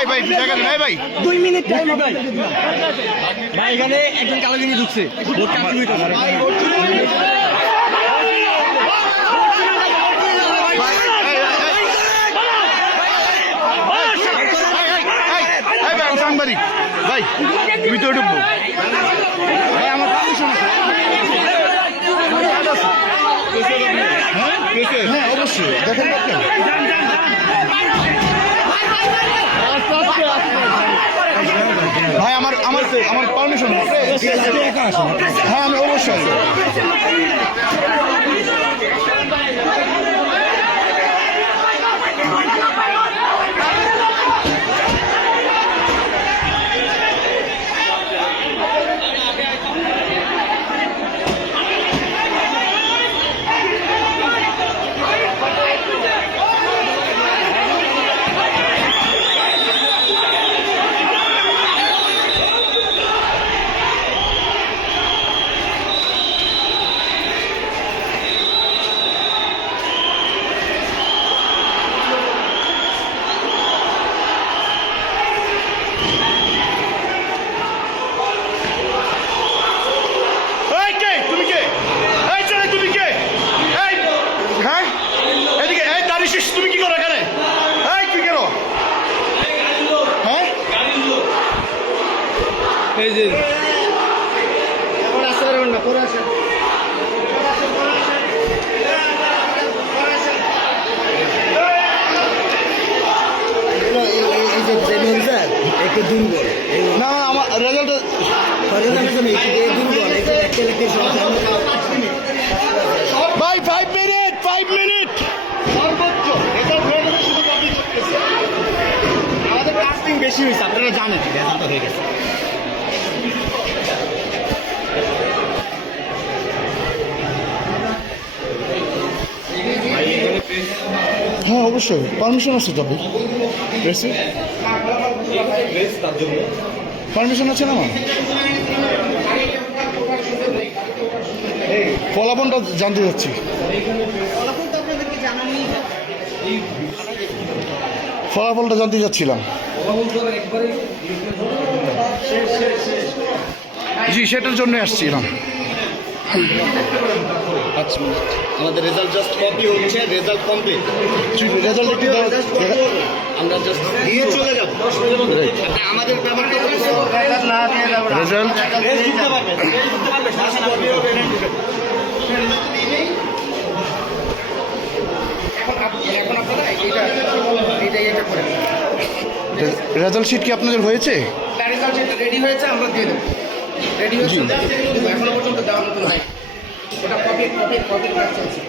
এই ভাই জায়গা দেন, এই ভাই 2 মিনিট টাইম ভাই এখানে একজন কালো গেঞ্জি ঢুকছে ভোট কাটতে হইতাছে সাংবাদিক ভাই ভিতরে ঢুকবো ভাই, আমার পারমিশন আছে। হ্যাঁ অবশ্যই দেখেন ভাই, আমার আমার আমার পারমিশন আছে। হ্যাঁ আমি অবশ্যই এই যে একটু দুর্বল না না আমার রেজাল্ট দুর্বল ভাই 5 মিনিট সর্বোচ্চ রেজাল্ট হয়ে গেছে, শুধু কপি করতেছে। আমাদের কাস্টিং বেশি হয়েছে, আপনারা জানেন রেজাল্ট হয়ে গেছে। হ্যাঁ অবশ্যই পারমিশন আছে, তবে পারমিশন আছে না আমার। ফলাফলটা জানতে যাচ্ছি। ফলাফলটা জানতে যাচ্ছিলাম। জি সেটার জন্য আসছিলাম। আচ্ছা আমাদের রেজাল্ট জাস্ট কপি হচ্ছে, রেজাল্ট কমপ্লিট। রেজাল্ট একটু আমরা জাস্ট দিয়ে চলে যাব। আমাদের ব্যাপারটা রেজাল্ট রেজাল্ট শিট কি আপনাদের হয়েছে? রেজাল্ট শিট রেডি হয়েছে, আমরা দিয়ে দেব। রেডি হয়েছে, এখনো পর্যন্ত দেওয়ার মতো নাই। ওটা কপি কাজ চলছে।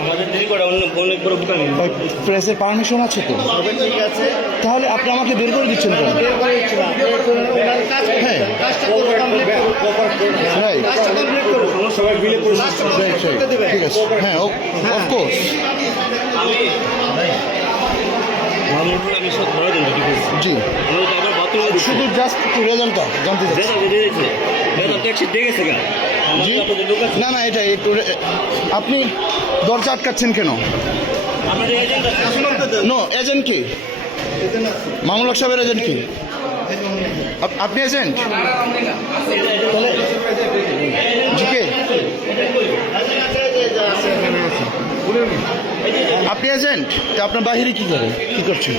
আমাদের দেরি করে অনেক বড় দোকান প্রেসের পারমিশন আছে তো? ঠিক আছে, তাহলে আপনি আমাকে বের করে দিচ্ছেন কেন? হ্যাঁ সবাই মিলে ঠিক আছে, হ্যাঁ অফকোর্স। আমি সব ধরে দিন জি শুধু জাস্ট একটু রেজাল্টটা জানতে চাচ্ছি। জি না না এটাই একটু আপনি দরজা আটকাচ্ছেন কেন? নো এজেন্ট কি? মামুল হক সাহেবের এজেন্ট কি? আপনি এজেন্ট? তাহলে জি কে? আপনি এজেন্ট? তা আপনার বাহিরে কি করেন, কি করছেন?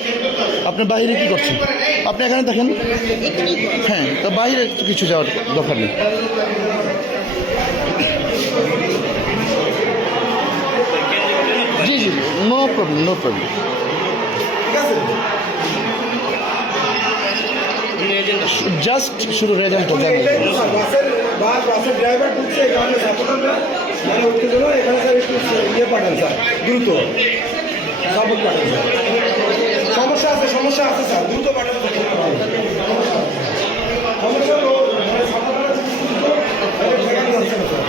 আপনার বাহিরে কি করছেন? আপনি এখানে দেখেন। হ্যাঁ তো বাহিরে কিছু যাওয়ার দরকার নেই। জি জি no problem no problem. Just শুধু রেজাল্টটা জানাই। বাসের ড্রাইভার ঢুকছে, এখানে সাপোর্টাররা মানে উঠতে গেল, এখানে স্যার একটু ইয়ে পাঠান স্যার, দ্রুত সাপোর্ট পাঠান স্যার। সমস্যা আছে স্যার দ্রুত পাঠাতে হবে। সমস্যা হলো মানে ছাত্ররা দ্রুত ঠেকানো যাচ্ছে না স্যার।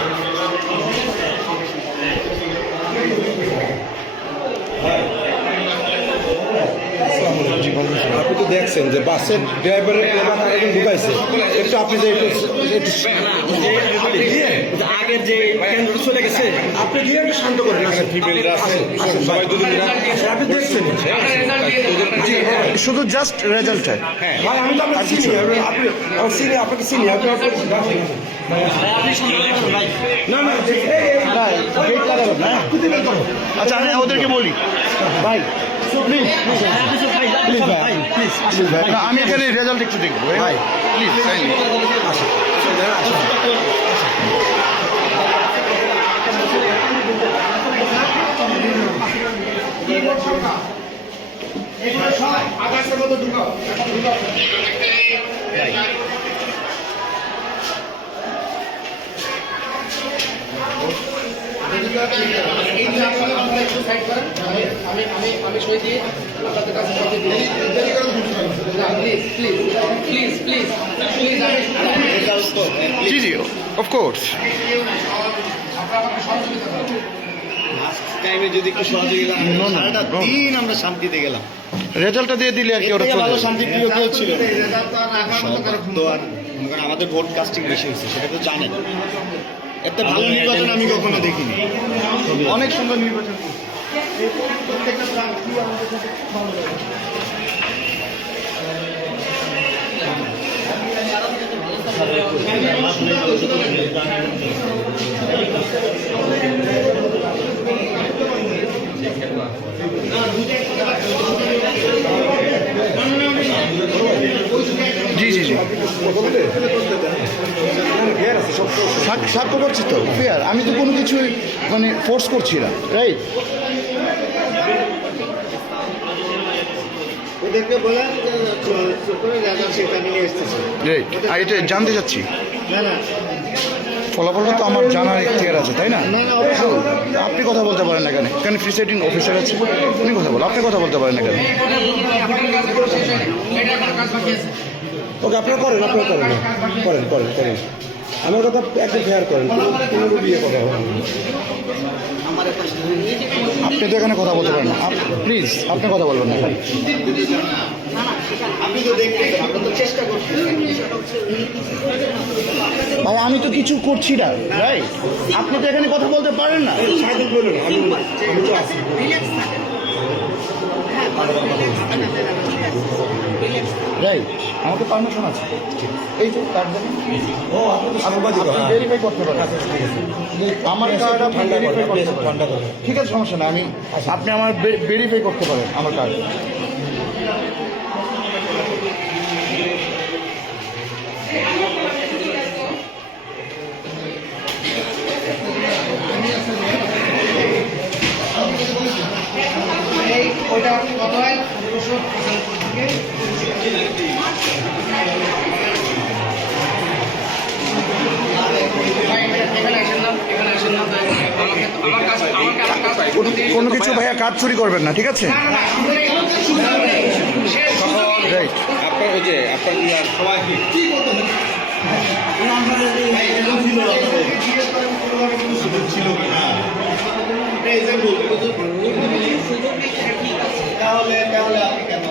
আপনি তো দেখছেন যে বাসের ড্রাইভারের একজন ঢুকাইছে, একটু আপনি যে আগের যে কেন্দ্র চলে গেছে আপনি গিয়ে একটু শান্ত করেন। সবাই যদি আপনি দেখছেন শুধু জাস্ট রেজাল্ট ভাই আমি তো আপনাকে চিনি, আপনি চিনি, আপনাকে চিনি, আপনি না না আচ্ছা আমি ওদেরকে বলি ভাই প্লিজ প্লিজ ভাই প্লিজ প্লিজ ভাই না, আমি এখানে রেজাল্ট একটু দেখবো ভাই প্লিজ আকাশের মতো ঢুকাও এই যে আপনারা আপনারা একটু সাইড করেন, আমি সই দিয়ে আপনাদের কাছে কপি দিই। Please please please please please G G of course আপনারা আমাকে সহযোগিতা করেন। টাইমে যদি একটু সহযোগিতা সারাটা দিন আমরা শান্তিতে গেলাম। রেজাল্টটা দিয়ে দিলে আর কি ওরা চলে ভালো যাবে। শান্তিপ্রিয় কেউ ছিল না। রেজাল্ট তো আর রাখার মতো কারো তো আর মনে করেন আমাদের ভোট কাস্টিং বেশি হয়েছে, সেটা তো জানেন। এত ভালো নির্বাচন আমি কখনো দেখিনি। অনেক সুন্দর নির্বাচন জি জি জি সাক্ষ্য করছি তো ফেয়ার, আমি তো কোনো কিছুই মানে ফোর্স করছি না, রাইট? ওদেরকে বলেন সেখানে নিয়ে এসতেছে। রাইট, আর এটা জানতে চাচ্ছি না না ফলাফলটা তো আমার জানার ইখতিয়ার আছে, তাই না? না না অবশ্যই। আপনি কথা বলতে পারেন না কেন? এখানে প্রিসাইডিং অফিসার আছে, উনি কথা বলেন, আপনি কথা বলতে পারেন না কেন? আপনার কাছে কোনো শেষ হয়নি, এটা আপনার কাজ বাকি আছে। ওকে আপনারা করেন করেন করেন করেন আমার কথা একটু ফেয়ার করেন, কোনো বিয়ে কথা হবে না। আপনি তো এখানে কথা বলতে পারেন না, প্লিজ আপনি কথা বলবেন না। আপনি তো দেখতেছেন, আমরা তো চেষ্টা করছি। ভাই আমি তো কিছু করছি না, রাইট? আপনি তো এখানে কথা বলতে পারেন না, সাইকেল বলুন, আমি তো আছি। রাইট? আমাকে পারমিশন আছে, এই তো কার্ড দেন। ও আপনি তো সাংবাদিক, আপনি ভেরিফাই করতে পারেন আমার কার্ড, আপনি ঠান্ডা ভেরিফাই করেন, করতে পারেন। ঠান্ডা করেন। ঠিক আছে, সমস্যা না, আমি আপনি আমার ভেরিফাই করতে পারেন আমার কার্ড। এই ওইটা কত হয় 200 এখানে আসেন না, এখানে আসেন না। আমার কাছে কোনো কিছু ভাইয়া কাজ চুরি করবেন না, ঠিক আছে? রাইট, আপনার ওই যে আপনার সবাই কি করতে হবে? ছিল কিনা তাহলে আপনি কেন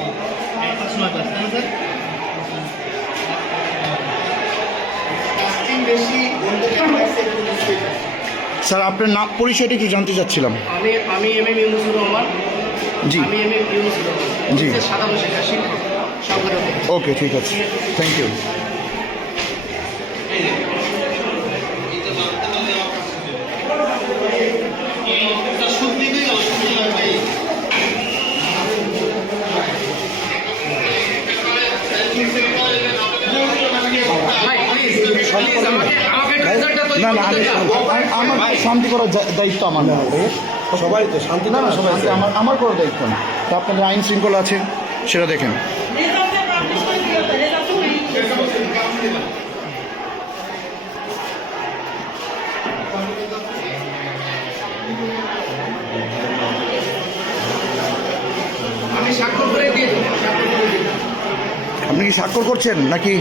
বেশি স্যার আপনার নাম পরিচয়টা একটু জানতে চাচ্ছিলাম। আমি এমএম ইউনুসুর রহমান। জি আমি এমএম ইউনুসুর রহমান, জি। সাধারণ শিক্ষা শিক্ষক সংগঠন। ওকে, ঠিক আছে, থ্যাংক ইউ। ভাই প্লিজ প্লিজ আমাকে রেজাল্টটা তৈরি না না, করতে দাও। আমার শান্তি করার দায়িত্ব আমার না, সবাই তো শান্তি না না, সবাই আমার করার দায়িত্ব না। তো আপনাদের আইন শৃঙ্খলা আছে, সেটা দেখেন। আমি স্বাক্ষর করে দিয়ে দেবো। আপনি কি স্বাক্ষর করছেন নাকি?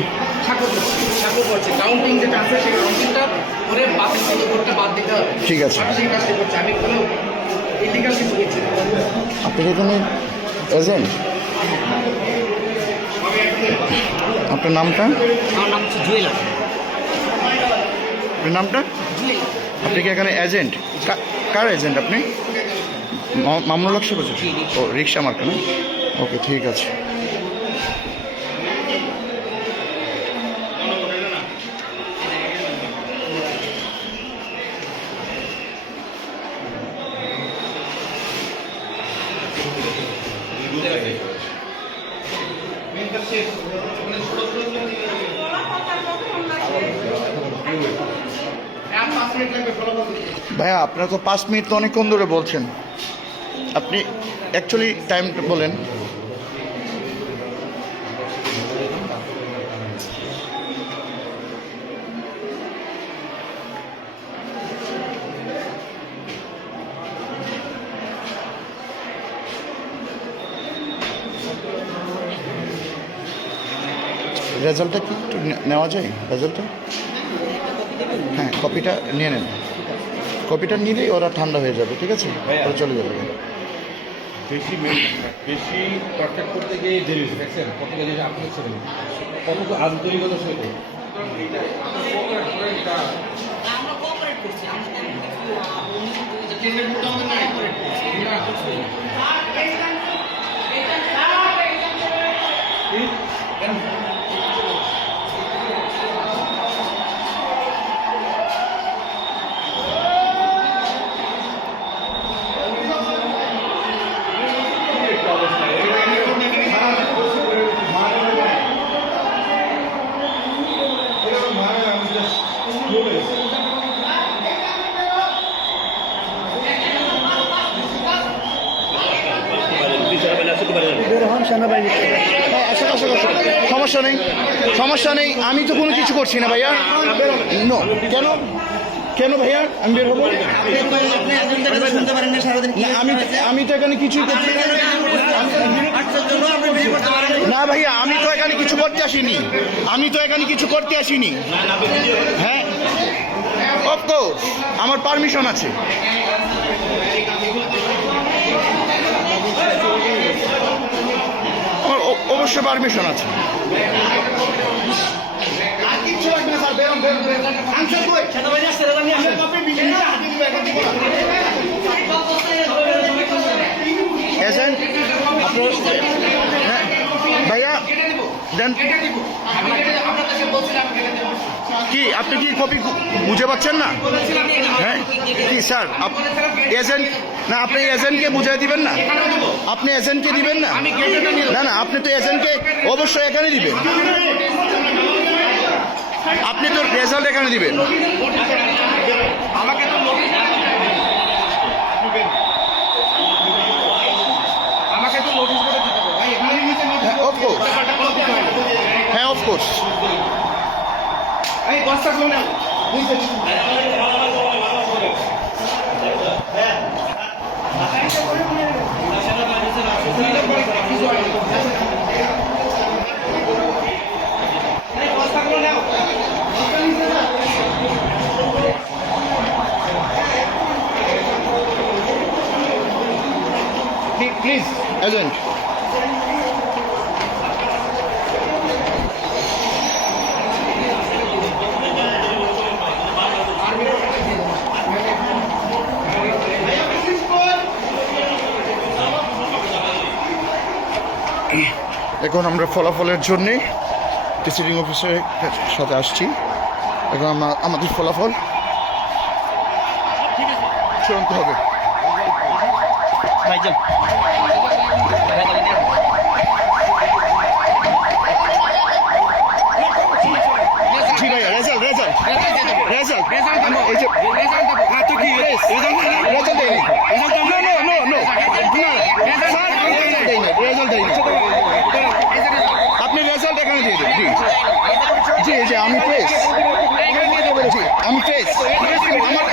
স্বাক্ষর করছি কাউন্টিং যেটা আছে সেই কাউন্টিংটা করে বাতিল থেকে ভোটটা বাদ দিতে হবে। ঠিক আছে। আমি সেই কাজটা করছি, আমি কোনো ইলিগাল কিছু করছি না। আপনি কি এখানে এজেন্ট? আপনার নামটা? আমার নাম হচ্ছে জুয়েল। আপনার নামটা? আপনি কি এখানে এজেন্ট? কার এজেন্ট আপনি? মামুনুল হক সাহেব? ও রিক্সা মার্কা না? ওকে, ঠিক আছে। ভাইয়া আপনার তো 5 মিনিট তো অনেকক্ষণ ধরে বলছেন, আপনি অ্যাকচুয়ালি টাইম বলেন। রেজাল্টটা কি একটু নেওয়া যায়? রেজাল্টটা হ্যাঁ, কপিটা নিয়ে নেন। কপিটা নিলেই ওরা ঠান্ডা হয়ে যাবে, ঠিক আছে? ওরা চলে যাবে। বেশি কন্ট্যাক্ট করতে গিয়ে দেরি হয়েছে, দেখছেন কত গেলে আপনি ছিলেন কত আন্তরিকতার সহিত আমরা কোঅপারেট করছি, আমরা হ্যাঁ, আসুন, আসুন, আসুন। সমস্যা নেই, সমস্যা নেই, আমি তো কোনো কিছু করছি না ভাইয়া। নো, কেন কেন ভাইয়া আমি বের হবো? না, আমি তো এখানে কিছুই করছি না। না ভাইয়া, আমি তো এখানে কিছু করতে আসিনি, আমি তো এখানে কিছু করতে আসিনি। হ্যাঁ, অফকোর্স আমার পারমিশন আছে। আমার অবশ্যই পারমিশন আছে। এজেন্ট ভাইয়া দেন কি? আপনি কি কপি বুঝে পাচ্ছেন না? হ্যাঁ কি স্যার, এজেন্ট না, আপনি এজেন্টকে বুঝিয়ে দিবেন না? আপনি এজেন্টকে দিবেন না? না না, আপনি তো এজেন্টকে অবশ্যই এখানে দিবেন। আপনি তো রেজাল্ট এখানে দিবেন। আমাকে তো নোটিশ করে দিতে হবে ভাই, এখানে নিচে নোটিশ। অফকোর্স, হ্যাঁ অফকোর্স। এই বস্তা খুলে নাও। Please agent. এখন আমরা ফলাফলের জন্যে প্রিসাইডিং অফিসারের সাথে আসছি। এখন আমাদের ফলাফল চূড়ান্ত হবে। জি ভাইয়া, রেজাল্ট রেজাল্ট রেজাল্ট এই যে তো কি রেজাল্ট দেয়নি, no no no no result দেয়নি। আপনি রেজাল্ট এখানে দিয়ে দেন। জি জি জি, আমি প্রেস, জি আমি প্রেস, আমার